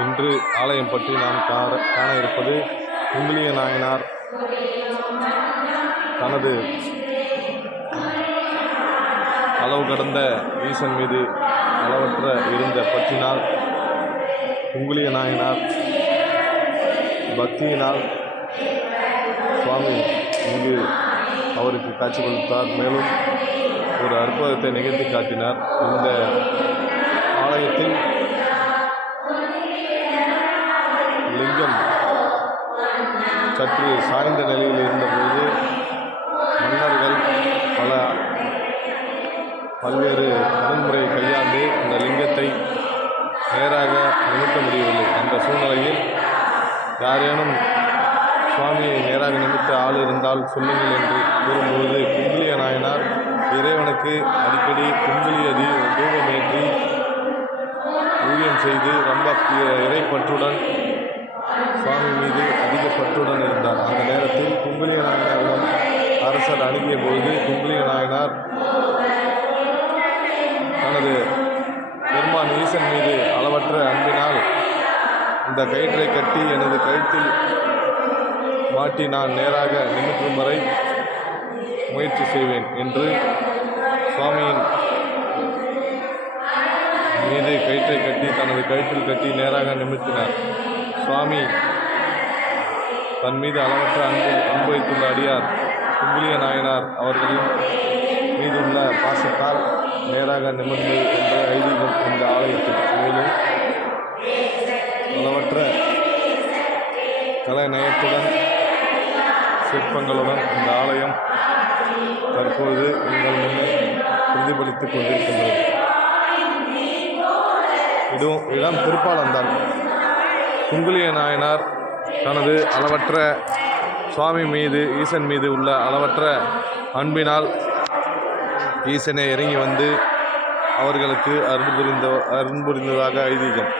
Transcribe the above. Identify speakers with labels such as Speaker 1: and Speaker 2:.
Speaker 1: இன்று ஆலயம் பற்றி நாம் காண காண இருப்பது குங்கிலிய நாயனார் தனது அளவு கடந்த ஈசன் மீது அளவற்ற இருந்த பற்றினால் குங்குளிய நாயனார் பக்தியினால் சுவாமி இங்கு அவருக்கு காட்சி கொடுத்தார். மேலும் ஒரு அற்புதத்தை நிகழ்த்தி காட்டினார். இந்த ஆலயத்தில் சற்று சாய்ந்த நிலையில் இருந்தபோது மன்னர்கள் பல பல்வேறு அணுகுமுறையை கையாண்டு அந்த லிங்கத்தை நேராக நிமித்த முடியவில்லை. அந்த சூழ்நிலையில் யாரேனும் சுவாமியை நேராக நிமித்த ஆள் இருந்தால் சொல்லுங்கள் என்று கூறும்பொழுது குங்குளிய நாயனார் இறைவனுக்கு அடிக்கடி குங்குளிய தீ தூபமேற்றி ஊழியம் செய்து ரொம்ப இறைப்பற்றுடன் சுவாமி மீது அதிக பற்றுடன் இருந்தார். அந்த நேரத்தில் கும்பலிய நாயனாரிடம் அரசர் அணுகிய பொழுது குங்குளிய நாயனார் தனது பெருமான் ஈசன் மீது அளவற்ற அன்பினால் இந்த கயிற்றை கட்டி எனது கழுத்தில் மாட்டி நான் நேராக நிமிற்றும் வரை முயற்சி செய்வேன் என்று சுவாமியின் மீது கயிற்றை கட்டி தனது கழுத்தில் கட்டி நேராக நிமித்தினார் சுவாமி தன் மீது அளவற்ற அன்பு அன்பு வைத்துள்ள அடியார் குங்குளிய நாயனார் அவர்களின் மீதுள்ள பாசத்தால் நேராக நிமிர்ந்து என்ற ஐதீகம் இந்த ஆலயத்தில் மேலும் அளவற்ற கலைநயத்துடன் சிற்பங்களுடன் இந்த ஆலயம் தற்போது உங்கள் முன்னே பிரதிபலித்துக் கொண்டிருக்கின்றது. இதுவும் இடம் திருப்பாலந்தான் குங்குலிய நாயனார் தனது அளவற்ற சுவாமி மீது ஈசன் மீது உள்ள அளவற்ற அன்பினால் ஈசனை இறங்கி வந்து அவர்களுக்கு அருள் புரிந்த அருள் புரிந்ததாக ஐதீகம்.